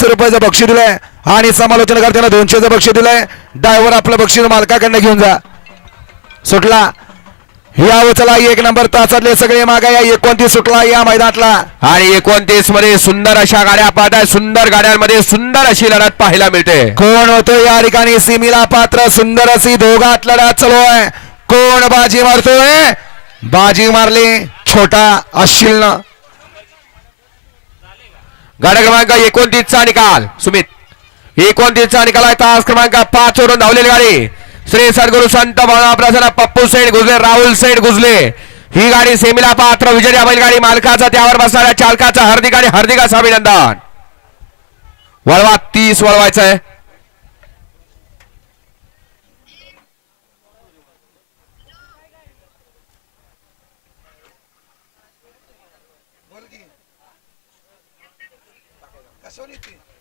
पाचशे रुपयाचं बक्षीस दिलंय. आणि समालोचन करताना दोनशेचं बक्षीस दिलंय. ड्रायव्हर आपलं बक्षीस मालकाकडनं घेऊन जा. सुटला. या चला एक नंबर तासातले सगळे मागा या एकोणतीस सुटला या मैदानातला. आणि एकोणतीसमध्ये सुंदर अशा गाड्या पाहत आहे सुंदर गाड्यांमध्ये सुंदर अशी लढत पाहायला मिळते. कोण होतो या ठिकाणी? सीमीला पात्र सुंदर अशी दोघात लढत चालू आहे. कोण बाजी मारतोय? बाजी मारली. छोटा अश्विन गाड्या क्रमांक एकोणतीस चा निकाल. सुमित. एकोणतीस चा निकाल आहे. तास क्रमांक पाच वरून धावलेली गाडी. श्री सद्गुरु संत प्रसन्न पप्पू सेठ गुजले राहुल सेठ गुजले. ही गाडी सेमीला पात्र विजय बैलगाडी मालकाचा त्यावर बसणाऱ्या चालकाचा हार्दिक आणि हार्दिकाचं अभिनंदन. वळवा तीस वळवायचं आहे That's only thing.